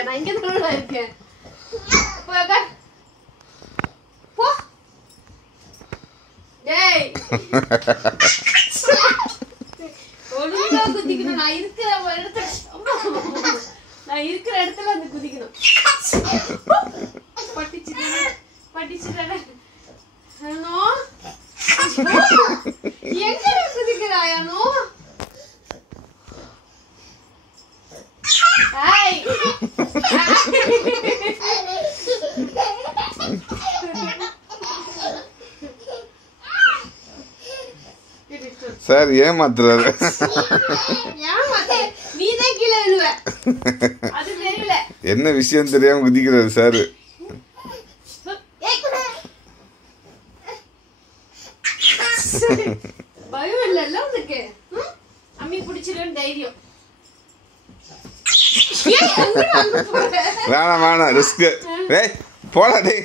போறியா? நான் இங்க தான் இருக்கேன். போக போ. டேய் ஒழுங்கா குதிக்கணும். நான் இருக்கிற இடத்துல வந்து குதிக்கணும். பட்டிச்சுடா. அனு எங்க குதிக்கிறாய் அனு? Hi sir ஏமாத்துறாரு. நீதான் கீழே விழுவ. அது தெரியல. என்ன விஷயம் தெரியாம குதிக்கிறாரு சார். பயம் இல்ல உனக்கு? அம்மி பிடிச்சிருன்னு தைரியம். வேணாம் ரிஸ்க். டேய் போடா டேய்.